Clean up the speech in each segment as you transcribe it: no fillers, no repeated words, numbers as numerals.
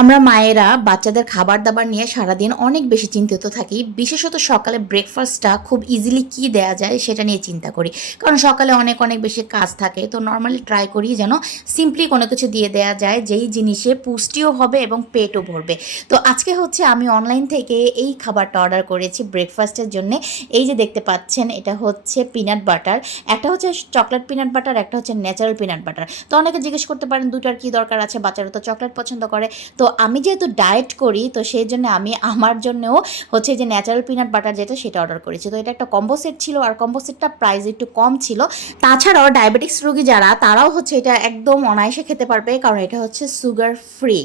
আমরা মায়েরা বাচ্চাদের খাবার দাবার নিয়ে সারাদিন অনেক বেশি চিন্তিত থাকি, বিশেষত সকালে ব্রেকফাস্টটা খুব ইজিলি কি দেয়া যায় সেটা নিয়ে চিন্তা করি। কারণ সকালে অনেক অনেক বেশি কাজ থাকে, তো নর্মালি ট্রাই করি যেন সিম্পলি কোনো কিছু দিয়ে দেয়া যায় যেই জিনিসে পুষ্টিও হবে এবং পেটও ভরবে। তো আজকে হচ্ছে আমি অনলাইন থেকে এই খাবারটা অর্ডার করেছি ব্রেকফাস্টের জন্য। এই যে দেখতে পাচ্ছেন, এটা হচ্ছে পিনাট বাটার। একটা হচ্ছে চকলেট পিনাট বাটার, একটা হচ্ছে ন্যাচারাল পিনাট বাটার। তো অনেকে জিজ্ঞেস করতে পারেন দুটার কি দরকার আছে, বাচ্চারা তো চকলেট পছন্দ করে। তো আমি যেহেতু ডায়েট করি, তো সেই জন্য আমি আমার জন্যও হচ্ছে যে ন্যাচারাল পিনাট বাটার যেটা, সেটা অর্ডার করেছি। তো এটা একটা কম্বো সেট ছিল, আর কম্বো সেটটা প্রাইস একটু কম ছিল। তাছাড়াও ডায়াবেটিক্স রোগী যারা, তারাও হচ্ছে এটা একদম অনায়াসে খেতে পারবে, কারণ এটা হচ্ছে সুগার ফ্রি।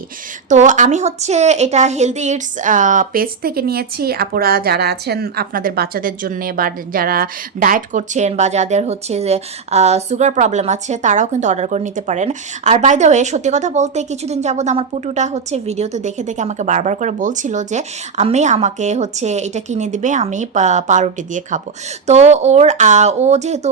তো আমি হচ্ছে এটা হেলদি ইটস পেজ থেকে নিয়েছি। আপুরা যারা আছেন আপনাদের বাচ্চাদের জন্য, বা যারা ডায়েট করছেন, বা যাদের হচ্ছে যে সুগার প্রবলেম আছে, তারাও কিন্তু অর্ডার করে নিতে পারেন। আর বাই দ্য ওয়ে, সত্যি কথা বলতে কিছুদিন যাবত আমার পুটুটা হচ্ছে ভিডিওতে দেখে দেখে আমাকে বারবার করে বলছিল যে আমি আমাকে হচ্ছে এটা কিনে দিবে, আমি পাউরুটি দিয়ে খাবো। তো ও যেহেতু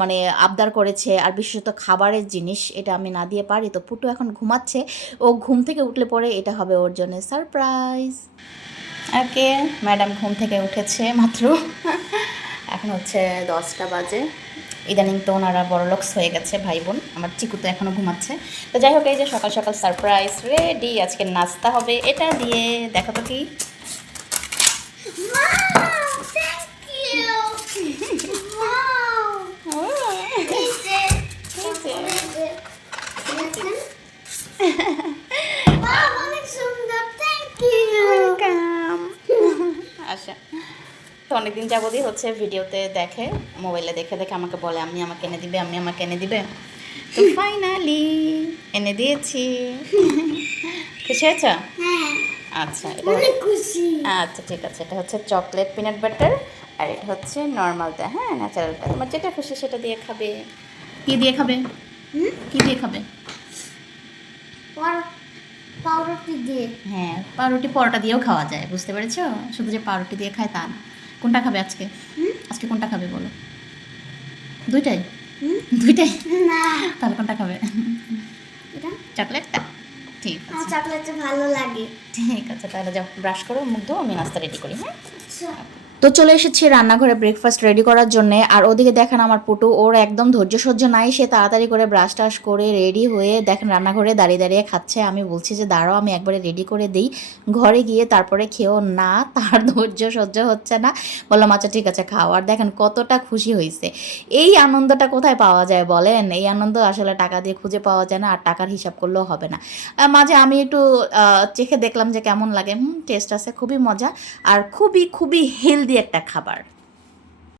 মানে আবদার করেছে, আর বিশেষত খাবারের জিনিস এটা আমি না দিয়ে পারি, তো পুটু এখন ঘুমাচ্ছে। ও ঘুম থেকে উঠলে পরে এটা হবে ওর জন্য সারপ্রাইজ। ওকে, ম্যাডাম ঘুম থেকে উঠেছে মাত্র। এখন হচ্ছে 10টা বাজে। ইদানিং তো ওনারা বড়লোকস হয়ে গেছে ভাই বোন। আমার চিকু তো এখনও ঘুমাচ্ছে। তো যাই হোক, এই যে সকাল সকাল সারপ্রাইজ রেডি, আজকে নাস্তা হবে এটা দিয়ে। দেখো তো কি। আচ্ছা, তো অনেকদিন যাবতই হচ্ছে ভিডিওতে দেখে, মোবাইলে দেখে দেখে আমাকে বলে আম্মি আমাকে এনে দিবে, আম্মি আমাকে এনে দিবে। তো ফাইনালি এনে দিয়েছি। খুশি হয়েছ? আচ্ছা, এটা আচ্ছা ঠিক আছে। এটা হচ্ছে চকলেট পিনাট বাটার, আর এটা হচ্ছে নর্মালটা, হ্যাঁ ন্যাচারালটা। তোমার যেটা খুশি সেটা দিয়ে খাবে। কি দিয়ে খাবে? কি দিয়ে খাবে? পাউরুটি দিয়ে। হ্যাঁ, পাউরুটি পরোটা দিয়েও খাওয়া যায়, বুঝতে পেরেছো? শুধু যে পাউরুটি দিয়ে খায় তা না। কোনটা খাবে আজকে? আজকে কোনটা খাবে বলো? দুইটাই? দুইটাই? না, তাহলে কোনটা খাবে? এটা চকলেটটা? ঠিক আমার আছে। চকলেটটা ভালো লাগে। ঠিক আছে, তাহলে যাও ব্রাশ করো, মুখ ধো, আমি নাস্তা রেডি করি। হ্যাঁ, আচ্ছা। তো চলে এসেছি রান্নাঘরে ব্রেকফাস্ট রেডি করার জন্য। আর ওদিকে দেখেন আমার পুটু, ওর একদম ধৈর্য সহ্য নাই, সে তাড়াতাড়ি করে ব্রাশ টাশ করে রেডি হয়ে দেখেন রান্নাঘরে দাঁড়িয়ে দাঁড়িয়ে খাচ্ছে। আমি বলছি যে দাঁড়াও, আমি একবারে রেডি করে দিই, ঘরে গিয়ে তারপরে খেও। না, তার ধৈর্য সহ্য হচ্ছে না। বললাম আচ্ছা ঠিক আছে খাও। আর দেখেন কতটা খুশি হয়েছে। এই আনন্দটা কোথায় পাওয়া যায় বলেন? এই আনন্দ আসলে টাকা দিয়ে খুঁজে পাওয়া যায় না, আর টাকার হিসাব করলেও হবে না। মাঝে আমি একটু চেখে দেখলাম যে কেমন লাগে। টেস্ট আছে, খুবই মজা, আর খুবই খুবই হেলদি একটা খাবার।